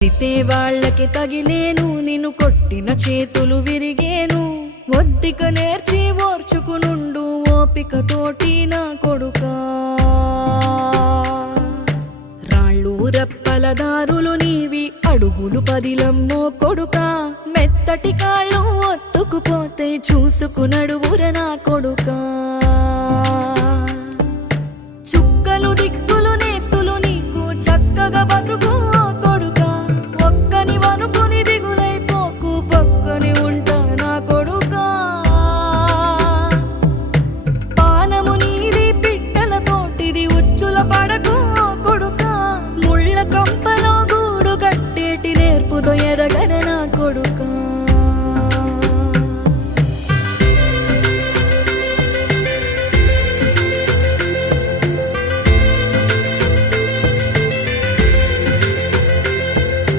తితే వాళ్ళకి తగిలేను, నిన్ను కొట్టిన చేతులు విరిగేను. ఒద్దిక నేర్చి ఓర్చుకునుండు ఓపిక తోటి నా కొడుకా. రాళ్ళు రెప్పల దారులు నీవి, అడుగులు పదిలమ్మో కొడుకా. మెత్తటి కాళ్ళు ఒత్తుకుపోతే చూసుకునడువుర నా కొడుకా. చుక్కలు దిక్కులు నేస్తులు నీకు చక్కగా బతుకు కొడుకా. ఒక్కని వనుకుని దిగులైపోకు, పక్కని ఉంటా నా కొడుకా. పానము నీది పిట్టల తోటిది, ఉచ్చుల పడకు కొడుకా. ముళ్ళ కంపలో గూడు కట్టేటి నేర్పుతో ఎదగ